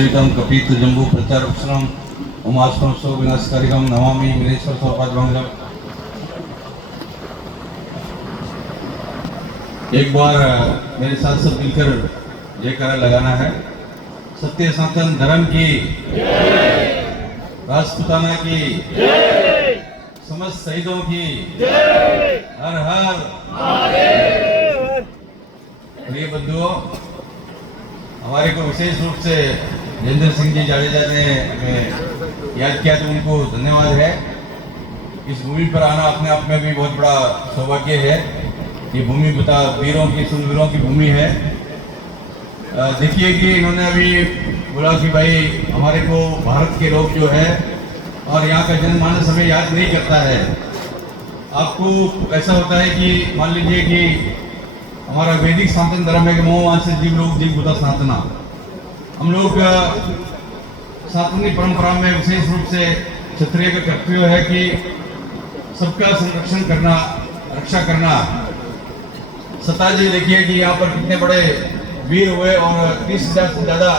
कपित जम्बू प्रचार उपश्रम उमास्पंसो विनाशकारिकम नमामि विनेश्वर सौपाद्यमंगलम। एक बार मेरे साथ सब मिलकर जयकारा लगाना है। सत्य सनातन धर्म की जय, राजपूताना की जय, समस्त शहीदों की जय, हर हर महादेव। प्रिय बंधुओं, हमारे को विशेष रूप से जयेंद्र सिंह जी जाडेजा ने हमें याद किया, तो उनको धन्यवाद है। इस भूमि पर आना अपने आप में भी बहुत बड़ा सौभाग्य है। ये भूमि बता वीरों की, सुरवीरों की भूमि है। देखिए कि इन्होंने अभी बोला कि भाई हमारे को भारत के लोग जो है और यहाँ का जनमानस हमें याद नहीं करता है। आपको ऐसा होता है कि मान लीजिए कि हमारा वैदिक सनातन धर्म है कि मोहवान से जीव लोग जीव बुता सनातना। हम लोग सनातनी परंपरा में विशेष रूप से क्षत्रिय का कर्तव्य है कि सबका संरक्षण करना, रक्षा करना। सत्ता जी देखिए कि यहाँ पर कितने बड़े वीर हुए और 30,000 से ज़्यादा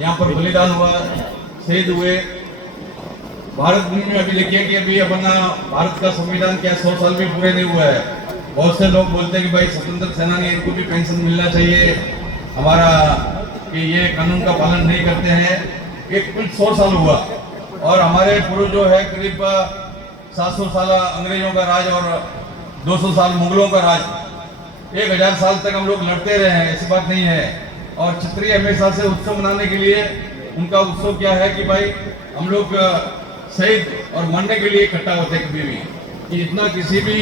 यहाँ पर बलिदान हुआ, शहीद हुए। भारत भूमि में अभी देखिए कि अभी अपना भारत का संविधान क्या 100 साल भी पूरे नहीं हुआ है। बहुत से लोग बोलते हैं कि भाई स्वतंत्र सेनानी, इनको भी पेंशन मिलना चाहिए हमारा, कि ये कानून का पालन नहीं करते हैं। एक कुल 100 साल हुआ और हमारे पूर्व जो है करीब 700 साल अंग्रेजों का राज और 200 साल मुगलों का राज, 1000 साल तक हम लोग लड़ते रहे हैं, ऐसी बात नहीं है। और क्षत्रिय हमेशा से उत्सव मनाने के लिए, उनका उत्सव क्या है कि भाई हम लोग शहीद और मरने के लिए इकट्ठा होते हैं। कभी भी कि इतना किसी भी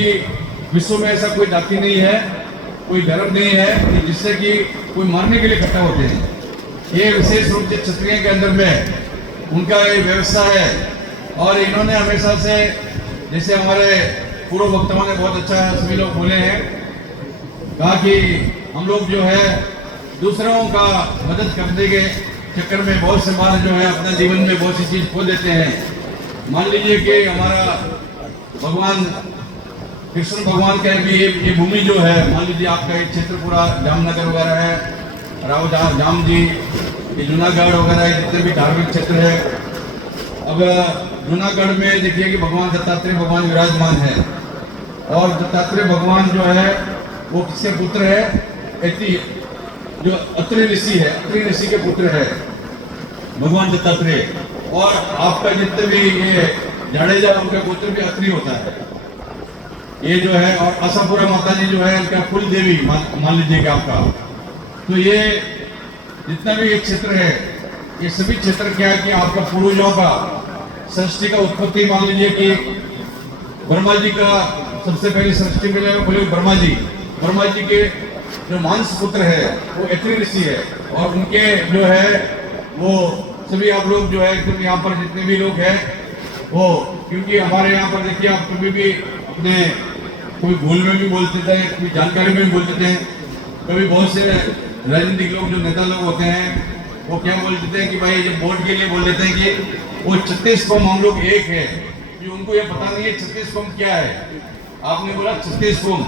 विश्व में ऐसा कोई जाति नहीं है, कोई धर्म नहीं है जिससे कि कोई मारने के लिए इकट्ठा होते हैं। ये विशेष रूप से क्षत्रिय के अंदर में उनका ये व्यवस्था है। और इन्होंने हमेशा से, जैसे हमारे पूर्व वक्ताओं ने बहुत अच्छा सभी लोग बोले हैं, कहा कि हम लोग जो है दूसरों का मदद करने के चक्कर में बहुत से बार जो है अपने जीवन में बहुत सी चीज खो देते हैं। मान लीजिए कि हमारा भगवान कृष्ण भगवान का भी ये भूमि जो है, मान लीजिए आपका एक क्षेत्र पूरा जामनगर वगैरह है, राव जाम जी, ये जूनागढ़ वगैरह जितने भी धार्मिक क्षेत्र है। अब जूनागढ़ में देखिए कि भगवान दत्तात्रेय भगवान विराजमान है और दत्तात्रेय भगवान जो है वो किसके पुत्र है? अति, जो अत्रि ऋषि है, अत्रि ऋषि के पुत्र है भगवान दत्तात्रेय। और आपका जितने भी ये जाडेजा, उनका पुत्र भी अत्रि होता है ये जो है। और आशापुरा माता जी जो है उनका कुल देवी मान लीजिए कि आपका। तो ये जितना भी ये क्षेत्र है, ये सभी क्षेत्र क्या है कि आपका पूर्वजों का सृष्टि का उत्पत्ति, मान लीजिए कि ब्रह्मा जी का सबसे पहले सृष्टि मिले बोले ब्रह्मा जी के जो मानस पुत्र है वो अत्रि ऋषि है। और उनके जो है वो सभी आप लोग जो है यहाँ पर जितने भी लोग हैं वो, क्योंकि हमारे यहाँ पर देखिए आप कभी भी अपने कोई भूल में भी बोल देते हैं, कोई जानकारी में भी बोल देते हैं। कभी बहुत से राजनीतिक लोग, जो नेता लोग होते हैं, वो क्या बोल देते हैं कि भाई जब वोट के लिए बोल देते हैं कि वो 36 कौम हम लोग एक है, कि उनको ये पता नहीं है 36 कौम क्या है। आपने बोला 36 कौम,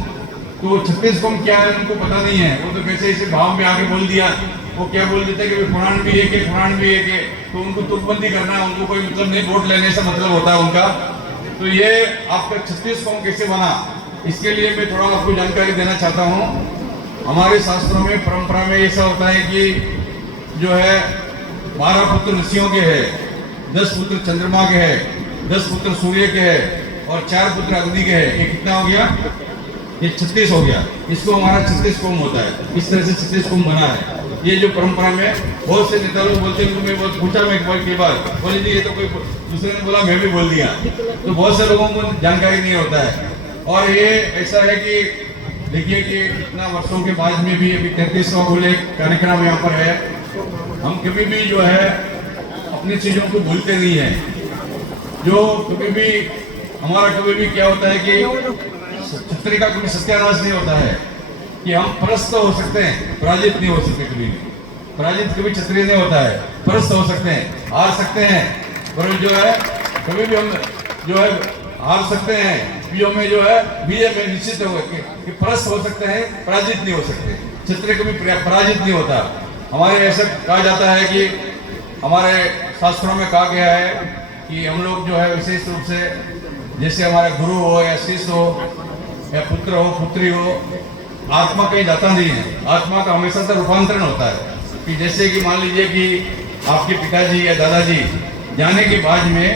तो 36 कौम क्या है उनको पता नहीं है। वो तो कैसे इसे भाव में आके बोल दिया। वो क्या बोल देते हैं कि कुरान भी एक है, कुरान भी एक है, तो उनको तुकबंदी करना है, उनको कोई मतलब नहीं, वोट लेने से मतलब होता है उनका। तो ये आपका 36 कौम कैसे बना, इसके लिए मैं थोड़ा आपको जानकारी देना चाहता हूँ। हमारे शास्त्रों में, परंपरा में ऐसा होता है कि जो है 12 पुत्र ऋषियों के हैं, 10 पुत्र चंद्रमा के हैं, 10 पुत्र सूर्य के हैं और 4 पुत्र अग्नि के हैं। ये कितना हो गया? ये 36 हो गया। इसको हमारा 36 कौम होता है। इस तरह से 36 कौम बना है। ये जो परंपरा में बहुत से नेता लोग बोलते हैं, मैं बहुत पूछा मैं एक बार, बोले जी ये तो कोई दूसरे ने बोला, मैं भी बोल दिया। तो बहुत से लोगों को जानकारी नहीं होता है। और ये ऐसा है कि देखिए कि इतना वर्षों के बाद में भी अभी 33वां बोले कार्यक्रम यहाँ पर है। हम कभी भी जो है अपनी चीजों को भूलते नहीं है। जो कभी भी हमारा कभी भी क्या होता है कि क्षत्रिय का कभी सत्यानाश नहीं होता है, कि हम परास्त हो सकते हैं, पराजित नहीं हो सकते। कभी भी पराजित कभी क्षत्रिय नहीं होता है। परास्त हो सकते हैं, हार सकते हैं, पर जो है कभी भी हम जो है हार सकते हैं, विजय में जो है विजय में निश्चित हो कि परास्त हो सकते हैं, पराजित नहीं हो सकते। क्षत्रिय कभी पराजित नहीं होता। हमारे ऐसा कहा जाता है कि हमारे शास्त्रों में कहा गया है कि हम लोग जो है विशेष रूप से जैसे हमारे गुरु हो या शिष्य हो या पुत्र हो पुत्री हो, आत्मा कहीं जाता नहीं है। आत्मा का हमेशा से रूपांतरण होता है कि जैसे कि मान लीजिए कि आपके पिताजी या दादाजी जाने के बाद में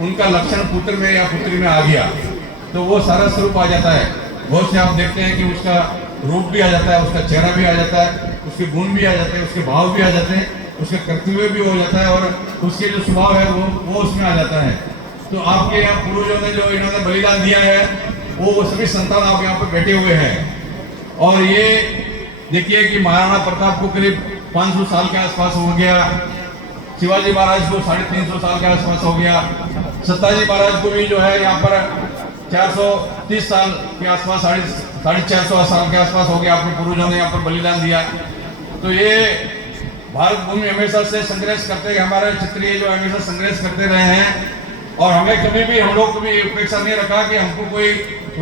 उनका लक्षण पुत्र में या पुत्री में आ गया तो वो सारा स्वरूप आ जाता है। बहुत से आप देखते हैं कि उसका रूप भी आ जाता है, उसका चेहरा भी आ जाता है, उसके गुण भी आ जाते हैं, उसके भाव भी आ जाते हैं, उसके कर्तव्य भी हो जाता है और उसके जो स्वभाव है वो उसमें आ जाता है। तो आपके यहाँ पूर्वजों ने जो इन्होंने बलिदान दिया है वो सभी संतान आप यहाँ पर बैठे हुए हैं। और ये देखिए कि महाराणा प्रताप को करीब 500 साल के आसपास हो गया, शिवाजी महाराज को 350 साल के आसपास हो गया, सत्ताजी महाराज को भी जो है यहाँ पर 430 साल के आसपास 450 साल के आसपास हो गया। अपने पूर्वजों ने यहाँ पर बलिदान दिया। तो ये भारत भूमि हमेशा से संघर्ष करते हैं, हमारे क्षत्रिय जो हमेशा संघर्ष करते रहे हैं और हमें कभी भी हम लोग कभी अपेक्षा नहीं रखा कि हमको कोई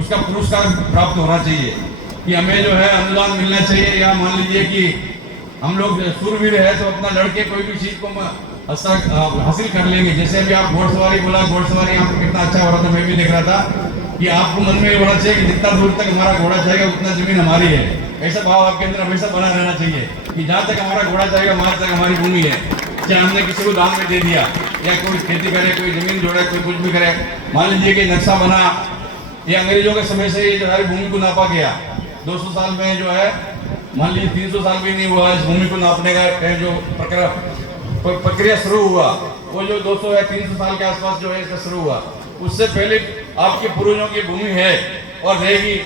उसका पुरस्कार प्राप्त होना चाहिए, कि हमें जो है अनुदान मिलना चाहिए, या मान लीजिए कि हम लोग सूरवीर है तो अपना लड़के कोई भी चीज को हासिल कर लेंगे। जैसे अभी आप घोड़सवारी बोला, घोड़सवारी यहाँ पर कितना अच्छा हो रहा था, मैं भी देख रहा था कि आपको मन में होना चाहिए कि जितना दूर तक हमारा घोड़ा जाएगा उतना जमीन हमारी है। ऐसा भाव आपके अंदर हमेशा बना रहना चाहिए कि जहाँ तक हमारा घोड़ा जाएगा वहाँ तक हमारी भूमि है। चाहे हमने किसी को दान में दे दिया या कोई खेती करे, कोई जमीन जोड़े, कोई कुछ भी करे, मान लीजिए कि नक्शा बना, ये अंग्रेजों के समय से ये सारी भूमि को नापा गया। 200 साल में जो है मान लीजिए 300 साल भी नहीं हुआ इस भूमि को नापने का जो प्रक्रिया शुरू हुआ, वो जो 200 या 300 साल के आसपास जो है इसका शुरू हुआ। उससे पहले आपके पूर्वजों की भूमि है और रहेगी,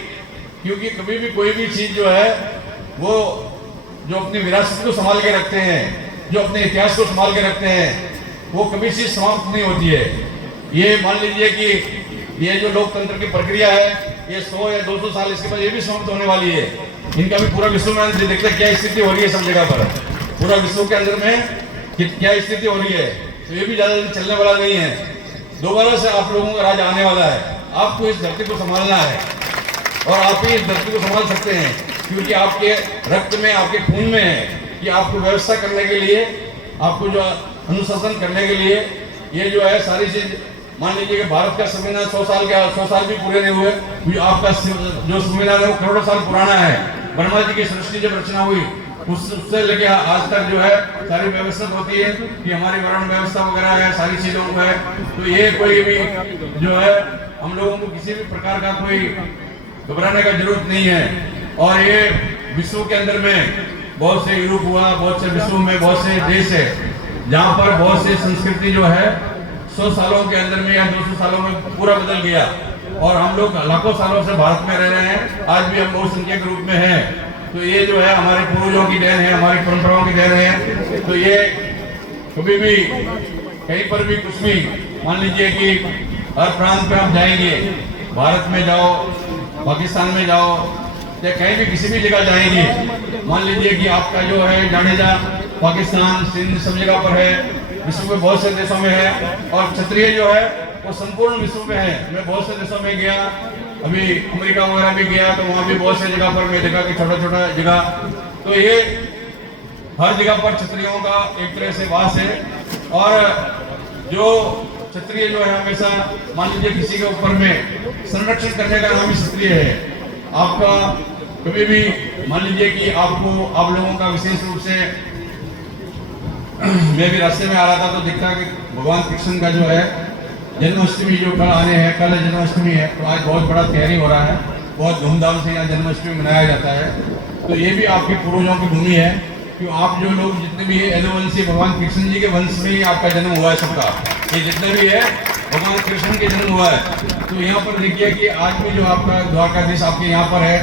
क्योंकि कभी भी कोई भी चीज जो है वो जो अपनी विरासत को संभाल के रखते हैं, जो अपने इतिहास को संभाल के रखते हैं, वो कभी चीज समाप्त नहीं होती है। ये मान लीजिए कि ये जो लोकतंत्र की प्रक्रिया है ये 100 या 200 साल इसके बाद ये भी समाप्त होने वाली है। इनका भी पूरा विश्व में देखते क्या स्थिति हो रही है, सब जगह पर पूरा विश्व के अंदर में क्या स्थिति हो रही है, तो ये भी ज्यादा दिन चलने वाला नहीं है। दोबारा से आप लोगों का राज आने वाला है। आपको इस धरती को संभालना है और आप ही इस धरती को संभाल सकते हैं, क्योंकि आपके रक्त में, आपके खून में है कि आपको व्यवस्था करने के लिए, आपको जो अनुशासन करने के लिए ये जो है सारी चीज। मान लीजिए कि भारत का संविधान 100 साल भी पूरे नहीं हुए, आपका जो संविधान है वो करोड़ों साल पुराना है। ब्रह्मा जी की सृष्टि जब रचना हुई उससे लेके आज तक जो है सारी व्यवस्था होती है कि हमारी वर्ण व्यवस्था वगैरह है, सारी चीजों को है। तो ये कोई भी जो है हम लोगों को किसी भी प्रकार का कोई घबराने का जरूरत नहीं है। और ये विश्व के अंदर में बहुत से यूरोप हुआ, बहुत से विश्व में बहुत से देश है जहाँ पर बहुत से संस्कृति जो है 100 सालों के अंदर में या 200 सालों में पूरा बदल गया। और हम लोग लाखों सालों से भारत में रह रहे हैं, आज भी हम बहुसंख्यक रूप में हैं। तो ये जो है हमारे पूर्वजों की देन है, हमारी परंपराओं की देन है। तो ये कभी भी कहीं पर भी कुछ भी मान लीजिए कि हर प्रांत पे आप जाएंगे, भारत में जाओ, पाकिस्तान में जाओ या कहीं भी किसी भी जगह जाएंगे, मान लीजिए कि आपका जो है जाडेजा पाकिस्तान, सिंध सब जगह पर है, विश्व में बहुत से देशों में है। और क्षत्रिय जो है वो संपूर्ण विश्व में है। मैं बहुत से देशों में गया, अभी अमेरिका वगैरह भी गया तो वहाँ भी बहुत से जगह पर मैं देखा कि छोटा छोटा जगह, तो ये हर जगह पर क्षत्रियों का एक तरह से वास है। और जो क्षत्रिय जो है हमेशा मान लीजिए किसी के ऊपर में संरक्षण करने का नाम ही क्षत्रिय है। आपका कभी भी मान लीजिए कि आपको आप लोगों का विशेष रूप से मैं भी रास्ते में आ रहा था तो दिखता कि भगवान कृष्ण का जो है जन्माष्टमी जो कल आने हैं, कल जन्माष्टमी है, तो आज बहुत बड़ा तैयारी हो रहा है, बहुत धूमधाम से यहाँ जन्माष्टमी मनाया जाता है। तो ये भी आपके पूर्वजों की भूमि है, क्यों आप जो लोग जितने भी यदुवंशी भगवान कृष्ण जी के वंश में ही आपका जन्म हुआ है सबका, ये जितने भी है भगवान कृष्ण के जन्म हुआ है। तो यहाँ पर देखिए कि आज भी जो आपका द्वारकाधीश आपके यहाँ पर है,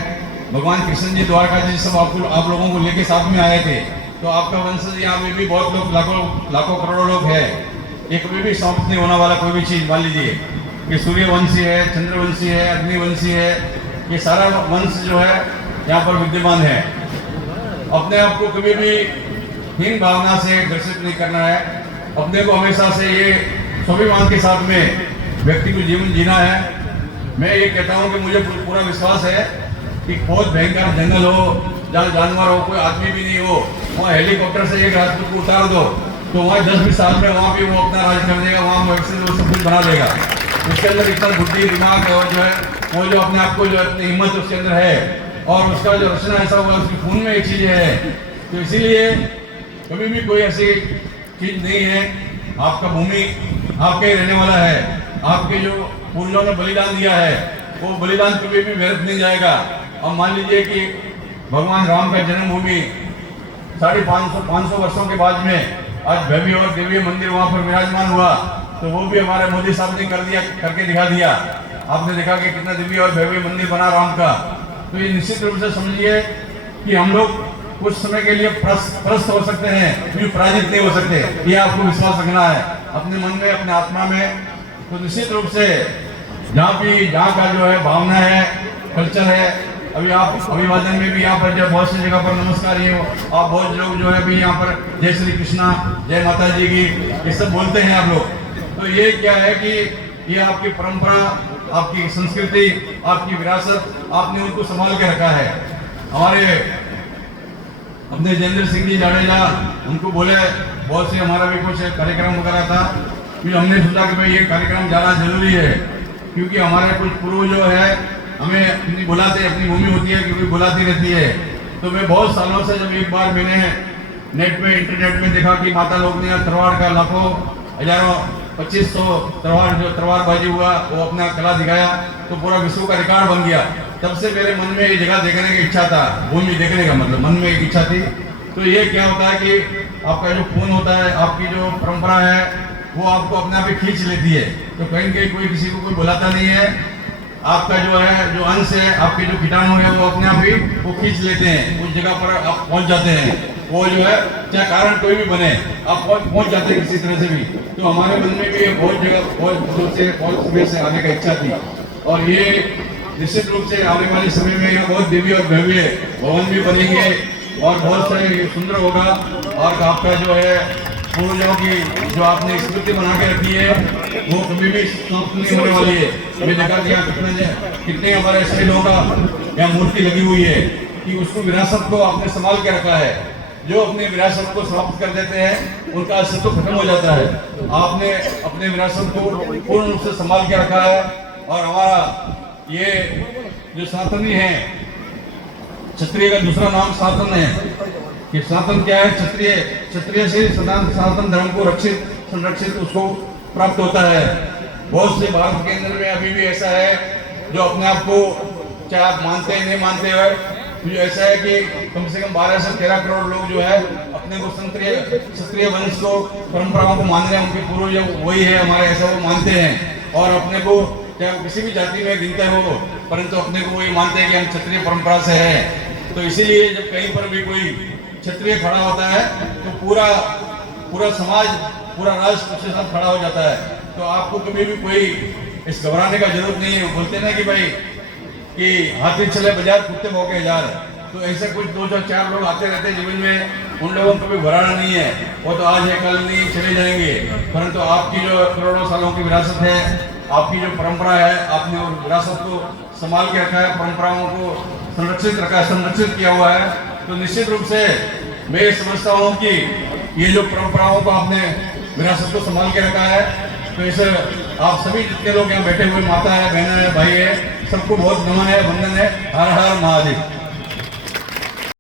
भगवान कृष्ण जी द्वारकाधीश सब आप लोगों को लेके साथ में आए थे। तो आपका वंश यहाँ में भी बहुत लोग, लाखों करोड़ों लोग है। ये कभी भी समाप्त नहीं होने वाला कोई भी चीज। मान लीजिए कि सूर्यवंशी है, चंद्रवंशी है, अग्निवंशी है, ये सारा वंश जो है यहाँ पर विद्यमान है। अपने आप को कभी भी हीन भावना से ग्रसित नहीं करना है। अपने को हमेशा से ये स्वाभिमान के साथ में व्यक्ति को जीवन जीना है। मैं ये कहता हूँ कि मुझे पूरा विश्वास है कि बहुत भयंकर जंगल हो, जहाँ जानवर हो, कोई आदमी भी नहीं हो, वहाँ हेलीकॉप्टर से एक रात को उतार दो, तो वहाँ 10-20 साल में वहाँ भी वो अपना राज कर देगा, वहाँ व्यवस्थित वो सब कुछ बना देगा। उसके अंदर इतना बुद्धि दिमाग और जो है वो जो अपने आप को जो अपनी हिम्मत उसके अंदर है और उसका जो रचना ऐसा हुआ उसके खून में एक चीज़ें है। तो इसीलिए कभी भी कोई ऐसी चीज़ नहीं है। आपका भूमि आपके रहने वाला है, आपके जो पूर्वजों ने बलिदान दिया है वो बलिदान कभी भी व्यर्थ नहीं जाएगा। अब मान लीजिए कि भगवान राम का जन्मभूमि 550 वर्षों के बाद में आज भव्य और दिव्य मंदिर वहाँ पर विराजमान हुआ, तो वो भी हमारे मोदी साहब ने कर दिया, करके दिखा दिया। आपने देखा कि कितना दिव्य और भव्य मंदिर बना राम का। तो ये निश्चित रूप से समझिए कि हम लोग कुछ समय के लिए प्रस्त हो सकते हैं, फिर पराजित नहीं हो सकते। ये आपको विश्वास रखना है अपने मन में, अपने आत्मा में। तो निश्चित रूप से जहाँ का जो है भावना है, कल्चर है, अभी आप अभिवादन में भी यहाँ पर जो बहुत सी जगह पर नमस्कार ये आप बहुत लोग जो है अभी यहाँ पर जय श्री कृष्णा, जय माता जी की, ये सब बोलते हैं आप लोग। तो ये क्या है कि ये आपकी परंपरा, आपकी संस्कृति, आपकी विरासत, आपने उनको संभाल के रखा है। हमारे अपने जयेंद्र सिंह जी जाडेजा उनको बोले बहुत से हमारा भी कुछ कार्यक्रम वगैरह था, फिर हमने सोचा कि भाई ये कार्यक्रम जाना जरूरी है, क्योंकि हमारे कुछ पूर्व जो है हमें अपनी बुलाते, अपनी भूमि होती है क्योंकि बुलाती रहती है। तो मैं बहुत सालों से जब एक बार मैंने नेट पे इंटरनेट में देखा कि माता लोग ने तरवार का लाखों हजारों 2500 तरवारबाजी हुआ, वो अपना कला दिखाया, तो पूरा विश्व का रिकॉर्ड बन गया। तब से मेरे मन में ये जगह देखने की इच्छा था, भूमि देखने का मतलब मन में एक इच्छा थी। तो ये क्या होता है कि आपका जो खून होता है, आपकी जो परंपरा है वो आपको अपने आप ही खींच लेती है। तो कहीं कहीं कोई किसी को कोई बुलाता नहीं है, आपका जो है जो अंश है, आपके जो कीटाणु है वो अपने आप ही वो खींच लेते हैं, उस जगह पर आप पहुंच जाते हैं। वो जो है चाहे कारण कोई भी बने, आप पहुंच जाते हैं किसी तरह से भी। तो हमारे मन में भी बहुत जगह बहुत समय से आने का इच्छा थी, और ये निश्चित रूप से आने वाले समय में यह बहुत दिव्य और भव्य भवन भी बनेंगे और बहुत सारे सुंदर होगा। और आपका जो है पूर्वजों की जो आपने स्मृति बना के रखी है वो कभी भी समाप्त नहीं होने वाली है। मैं देखा कि यहाँ कितने हमारे ऐसे लोगों का यहाँ मूर्ति लगी हुई है कि उसको विरासत को आपने संभाल के रखा है। जो अपने विरासत को समाप्त कर देते हैं उनका अस्तित्व खत्म हो जाता है। आपने अपने विरासत को पूर्ण रूप से संभाल के रखा है। और हमारा ये जो सनातनी है, क्षत्रिय का दूसरा नाम सनातन है कि सनातन क्या है, क्षत्रिय से सनातन धर्म को संरक्षित उसको प्राप्त होता है। बहुत से भारत के अंदर में अभी भी ऐसा है जो अपने आप को चाहे आप मानते हैं नहीं मानते हुए, तो ऐसा है कि कम से कम 12 से 13 करोड़ लोग जो है अपने को क्षत्रिय वंश को, परंपराओं को मान रहे हैं, उनके पूर्वज वही है हमारे, ऐसा वो मानते हैं। और अपने को चाहे किसी भी जाति में गिनते हो, परंतु अपने को वही मानते हैं कि हम क्षत्रिय परंपरा से हैं। तो इसीलिए जब कहीं पर भी कोई क्षत्रिय खड़ा होता है तो पूरा समाज, पूरा राष्ट्र उसके साथ खड़ा हो जाता है। तो आपको कभी भी कोई इस घबराने का जरूरत नहीं है। बोलते ना कि भाई कि हाथी चले बाजार कुत्ते भौंके हजार, तो ऐसे कुछ 2-4 लोग आते रहते हैं जीवन में, उन लोगों को भी घबराना नहीं है। वो तो आज है कल नहीं, चले जाएंगे। परंतु आपकी जो करोड़ों सालों की विरासत है, आपकी जो परंपरा है, आपने उस विरासत को संभाल के रखा है, परंपराओं को संरक्षित रखा है, संरक्षित किया हुआ है। तो निश्चित रूप से मैं ये समझता हूँ कि ये जो परंपराओं को आपने विरासत को संभाल के रखा है, तो इसे आप सभी जितने लोग यहाँ बैठे हुए, माता है, बहन है, भाई है, सबको बहुत नमन है, वंदन है। हर हर महादेव।